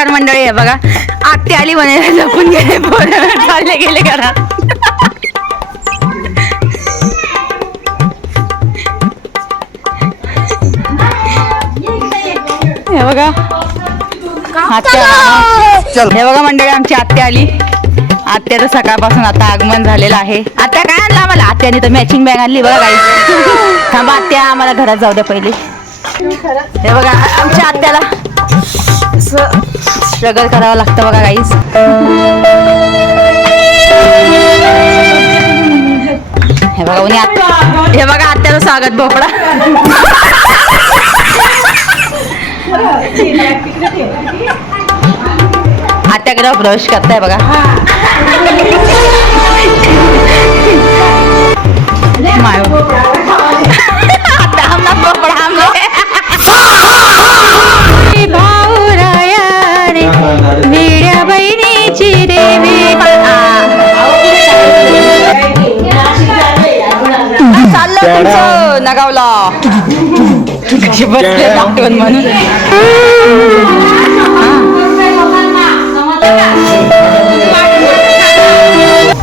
नमस्कार मंडळी. आहे बघा आत्या आली म्हणे झोपून गेले पोरं चालले गेले घरात. हे बघा आत्या, हे बघा मंडळी आमची आत्या आली. आत्याचं सकाळपासून आता आगमन झालेलं आहे. आत्या काय आणलं आम्हाला? आत्याने तर मॅचिंग बॅग आणली बघा काही. थांबा आत्या आम्हाला घरात जाऊ द्या पहिले. हे बघा आमच्या आत्याला स्ट्रगल करावं लागतं बघा गाईस. हे बघा उन्ही हे बघा आत्याचं स्वागत भोपळा. आत्याकडे प्रवेश करताय बघा. आता हमला भोपळा हमले मेऱ्या बहिणीची देवी. चाललं तुमचं नगावला बसले दाखवून म्हणून.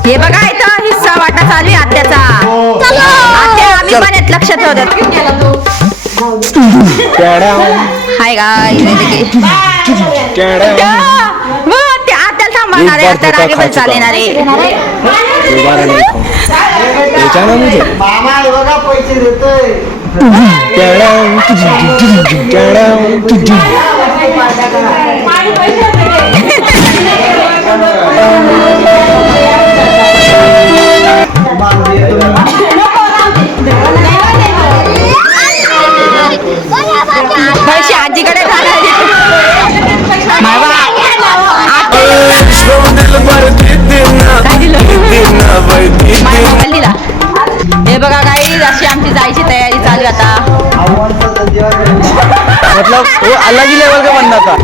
हे बघा इथं हिस्सा वाटा चालू आहे आत्याचा. आत्या आम्ही पण येत लक्षात ठेवतात. हाय गाय आत्याला थांबवणार आहे. आता रागेबल चालणार आहे. पैसे आजीकडे दिला. हे बघा काही अशी आमची जायची तयारी चालू आता. मतलब वो अलग ही लेवल का बनना था.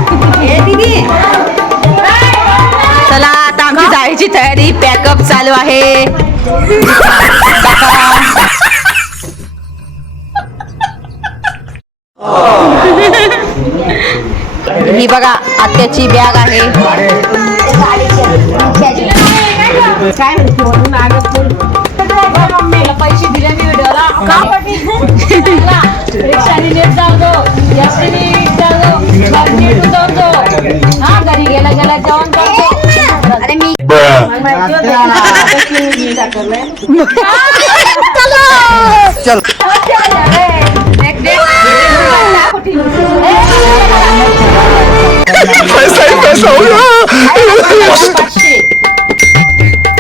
चला आता आमची जायची तयारी पॅकअप चालू आहे. ही बघा आत्याची बॅग आहे. पैसे दिले मी व्हिडिओला रिक्षाने नेट जाऊ दो हा घरी गेला गेला जेवण करतो. अरे मी चल पैसा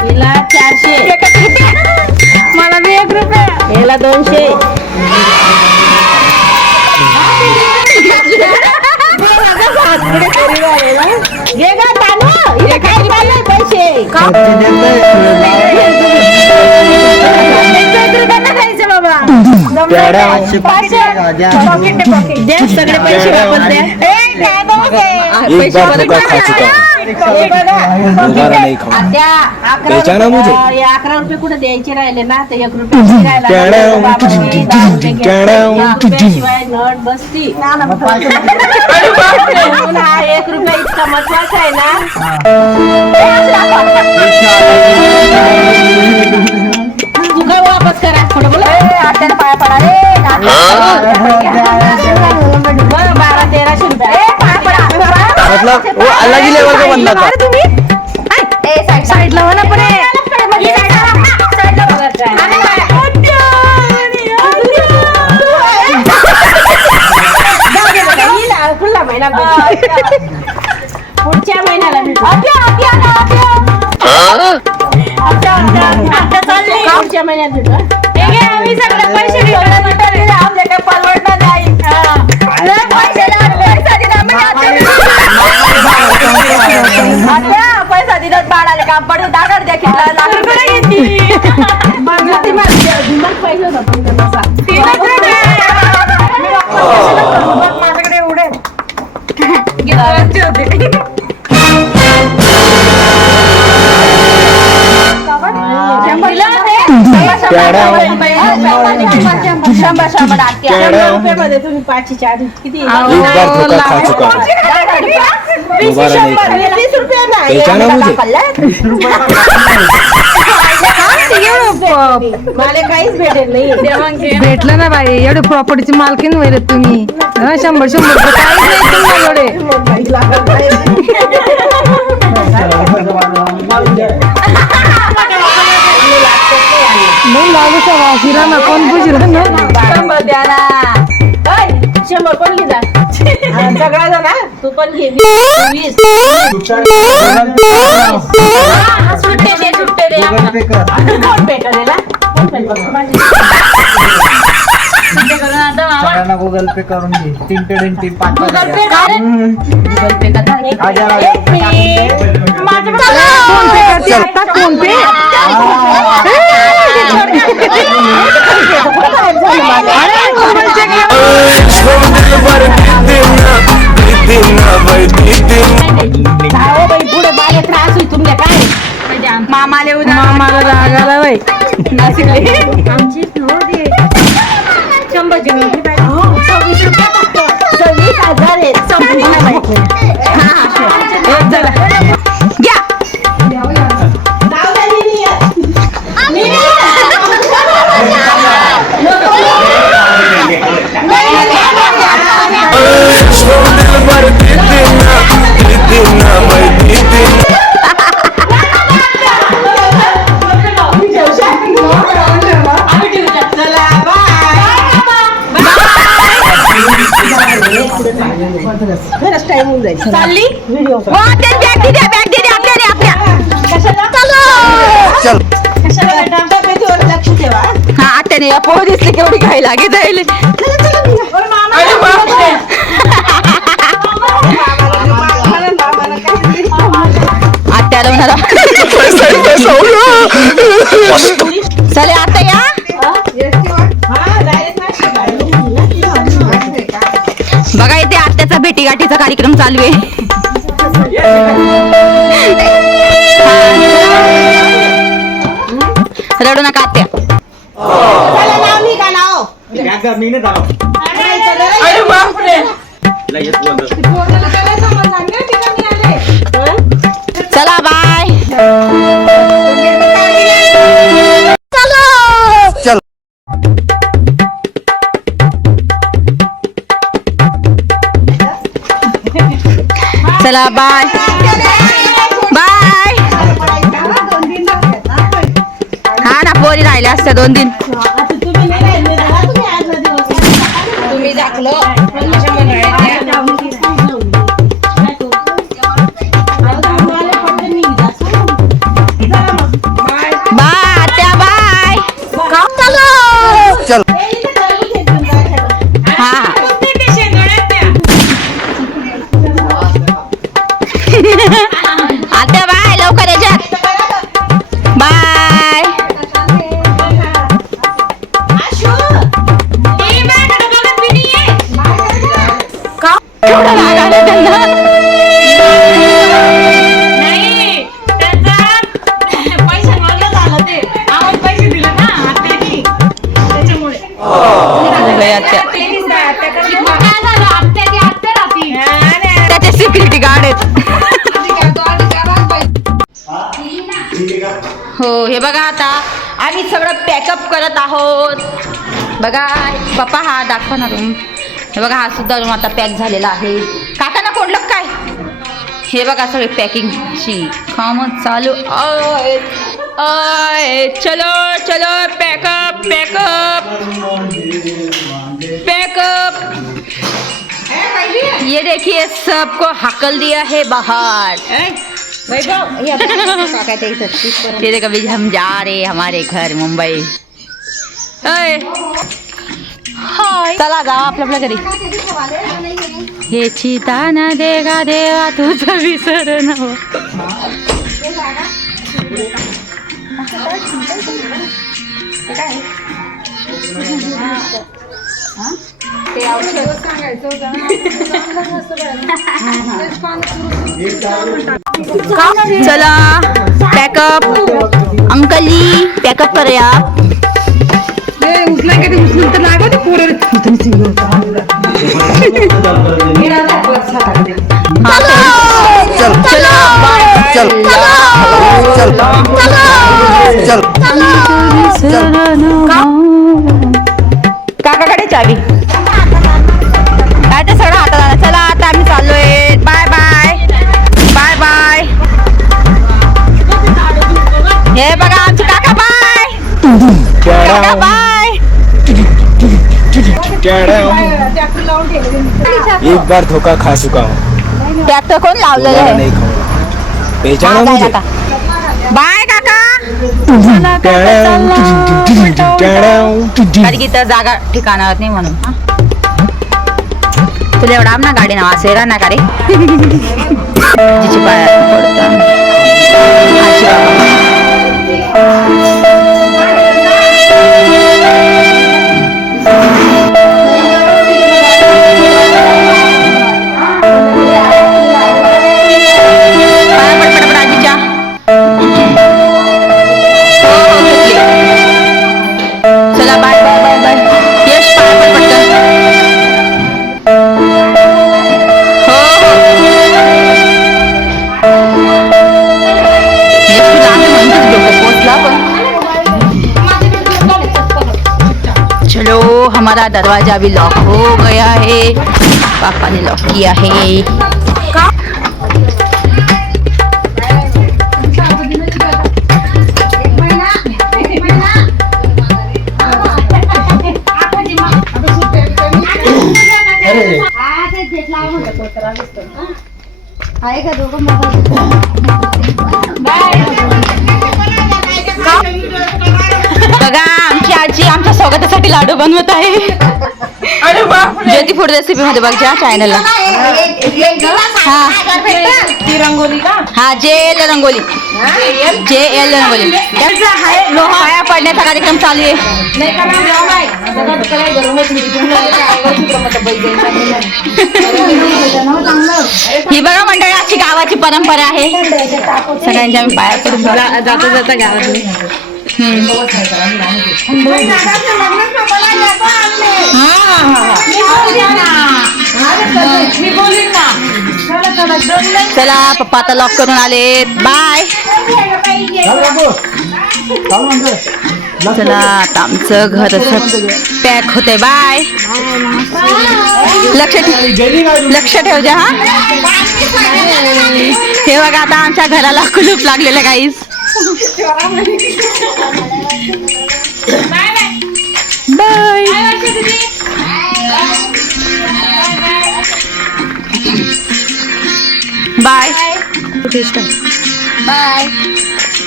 हिला 400 मला 1 रुपया याला 200. घे गा तानू हे काय चाललंय पैसे बाबा. दे सगळे पैसे वापस द्या. बेचाना मुझे 11 रुपये कुठे द्यायचे राहिले ना ते 1 रुपये शिवाय नट बसती. 1 रुपया इतका महत्वाचा आहे ना. तू काय वापस करा थोडं बोला. आत्याला पाया पडा रे. 1200-1300 रुपये पाया पडा. मतलब वो अलग ही लेवल का बनना था. तुम्ही साईडला हो ना. पण पुढला महिना पुढच्या महिन्याला पुढच्या महिन्यात भेटू. आम्ही सगळे पैसे आपल्या काय परवडणार नाही. पैसा दिलात बाळाला काम पडून दागड द्या किती पैसे माझ्याकडे एवढे एक बार धोखा खा चुका हूँ. 20 रुपये नाही त्याच्यानं मुझे. मला काहीच भेटेल नाही. भेटलं ना बाई एवढे प्रॉपर्टीची मालकीन वैर तुम्ही हं, 100 रुपये काहीच नाही तुम्हाला एवढे मग लागू वाशिरा ना कोण बुजरा ना 100 द्या ना. 100 पण लिहा सगळा जण तू पण घे 20. सुट्टे दे कोण पे करेला कोण पे करतो माझी सुट्टे करून आता मामा सगळ्यांना गुगल पे करून घे 3 पे 3 5 गूगल पे काय गूगल पे का फोन पे करते आता फोन पे पुढे बाले त्रास होईल तुमच्या काय मामाले उद्या मामाला रागाला बाई नाशिकले 26,000 आहे संपूर्ण माहिती चला घ्या. खरंच टाइम होऊन जाईल चालली व्हिडिओ हो ते बॅग दे आपल्या कशाला चल कशाला बेटा तब्येतीवर लक्ष ठेवा हा आत्याने या पोह दिसली केवढी घाई लागे जाईल आत्याला म्हणा चले आता या बघा इथे आत्याचा भेटीगाठीचा कार्यक्रम चालू आहे रडू नका आत्या चला बाय चल चला बाय बाय हा ना पोरी राहिल्या असत्या 2 दिन तुम्ही दाखलो बाय आत्या बाय चल हा आत्या बाय लवकर याच्यात बाय केवढा राग आला त्यांना त्याचे सिक्युरिटी गार्ड आहेत हो हे बघा आता आम्ही सगळं पॅकअप करत आहोत बघा पप्पा हा दाखवा ना रूम हे बघा हा सुद्धा रूम आता पॅक झालेला आहे काकांना कोणलं काय हे बघा सगळे पॅकिंगची कामं चालू चलो चलो पॅकअप पॅकअप पॅकअप ये देखिए सबको हकल दिया है बाहर तेरे कभी हम जा रहे हमारे घर मुंबई हाय चला जाऊ आपल्या घरी हे चिता ना देगा देवा तुझं विसर न चला पॅकअप अंकली पॅकअप करूया उचला कधी उचलून तर लागत पोरं काकाकडे चावी काय ते सगळं हातात आलं. चला आता आम्ही चाललोय. Bye bye bye bye. हे बघा आमचे काका. बाय काका. बाय. एक बार धोखा खा चुका हूँ, ट्रॅक्टर कोण लावलेलं दोबारा आहे? नहीं खाऊंगा. पहचाना हा, मुझे? काका. बाय काका. कारण की तर जागा ठिकाणावर नाही म्हणून. हा? तुला एवढा ना गाडी नाव असेल ना का रे? जिची पायात पडतं. आजी बाबा. पाया पड पड पड आजीच्या. हो हो घेतली. चला बाय बाय बाय बाय. यश पाया पड पटकन. हो हो यश तुला आम्ही म्हणतोच लोक पोचला पण. चलो हमारा दरवाजा भी लॉक हो गया है. पापा ने लॉक किया है. बघा आमची आजी आमच्या स्वागतासाठी लाडू बनवत आहे. ज्योती फूड रेसिपी मध्ये बघा चॅनलला. हा ती रंगोली का? हा JL रंगोली. JL रंगोली. पाया पडण्याचा कार्यक्रम चालू आहे. नाही का मॅम? जाऊ बाय. आता तुला काय गरमच नाही. ही बघा मंडळी आजची गावाची परंपरा आहे. सगळ्यांच्या आम्ही पाया पडून जाता जाता गावात. चला पप्पा आता लॉक करून आले. बाय. चला आता आमचं घर पॅक होते. बाय. लक्ष ठेव जा. हा हे बघा आता आमच्या घराला कुलूप लागलेलं guys. Bye. Bye bye.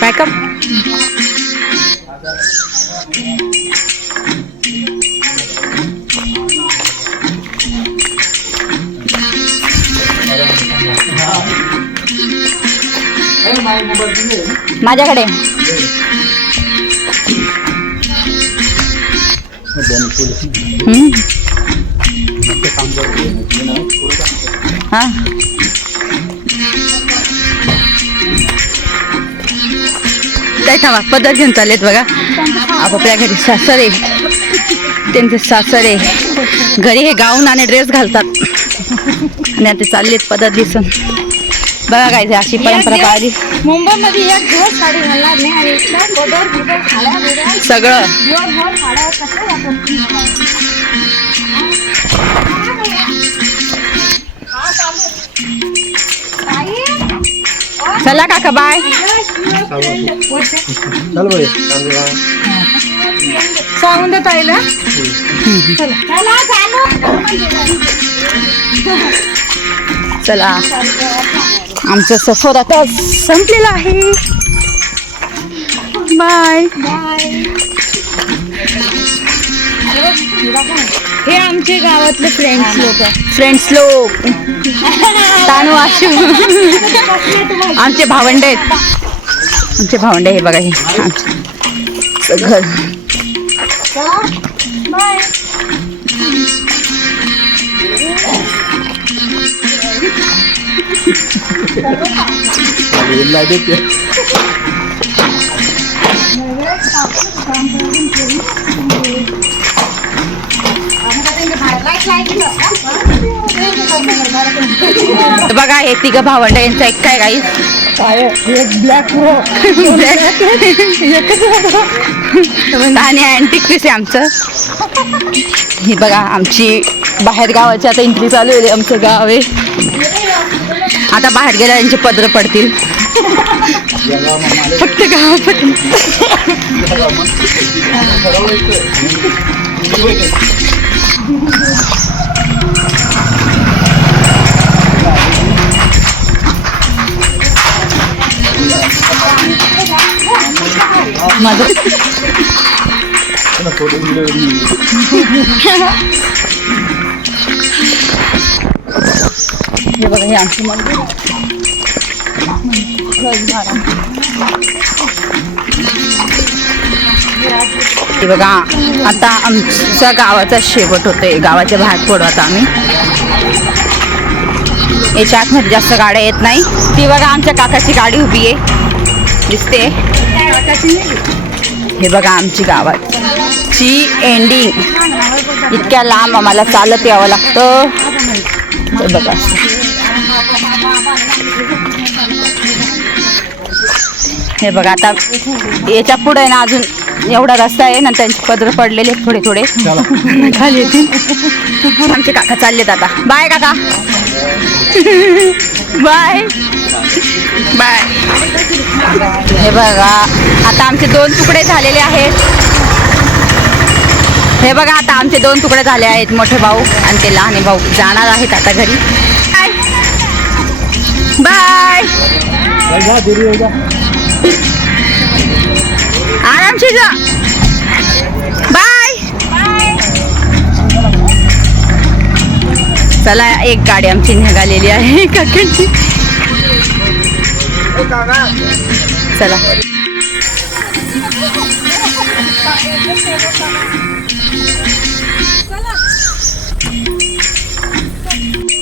Pack up. माझ्याकडे हा काय थांबा. पद्धत घेऊन चाललेत बघा आपापल्या घरी. सासरे त्यांचे सासरे घरी हे गाऊन आणि ड्रेस घालतात आणि आता चाललेत पद्धत दिसून. बघा काय अशी परंपरा पाहिली मुंबईमध्ये एक दिवस साडी घालणार नाही आणि एकदम बदल बदल खाड्या बिड्या सगळं. दिवसभर खाड्या कसं आपण चला काका. बाय. चल भाई. सांगून देता येईल. चला आमचं सफर आता संपलेलं आहे. बाय. हे आमचे गावातले फ्रेंड्स लोक तानू आशू आमचे भावंडे आहेत. आमचे भावंडे हे बघा. हे आमचं घर. बघा हे तिघ भावंड यांचं एक काय गाईस एक ब्लॅक आणि अँटिक पीस आहे आमचं. ही बघा आमची बाहेर गावाची आता एंट्री चालू आहे. आमचं गाव आहे. आता बाहेर गेल्या यांचे पदर पडतील. फक्त गावापर्यंत. माझं हे बघा हे आमची मंदिर. हे बघा आता आमच्या गावाचा शेवट होतोय. गावाच्या बाहेर पडू आता आम्ही. याच्या आतमध्ये जास्त गाड्या येत नाही. ती बघा आमच्या काकाची गाडी उभी आहे दिसते. हे बघा आमची गावाची एंडिंग. इतक्या लांब आम्हाला चालत यावं लागतं. हे बघा हे बघा आता याच्या पुढे ना अजून एवढा रस्ता आहे ना. त्यांचे पदर पडलेले थोडे थोडे खाली येतील. आमचे काका चाललेत आता. बाय काका. Bye bye. हे बघा आता आमचे 2 तुकडे झालेले आहेत. हे बघा आता आमचे 2 तुकडे झाले आहेत. मोठे भाऊ आणि ते लहाने भाऊ जाणार आहेत आता घरी. बाय. आरामशी जा. बाय. चला एक गाडी आमची निघालेली आहे काकांची. चला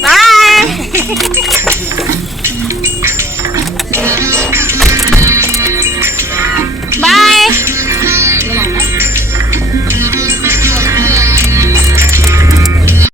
बाय.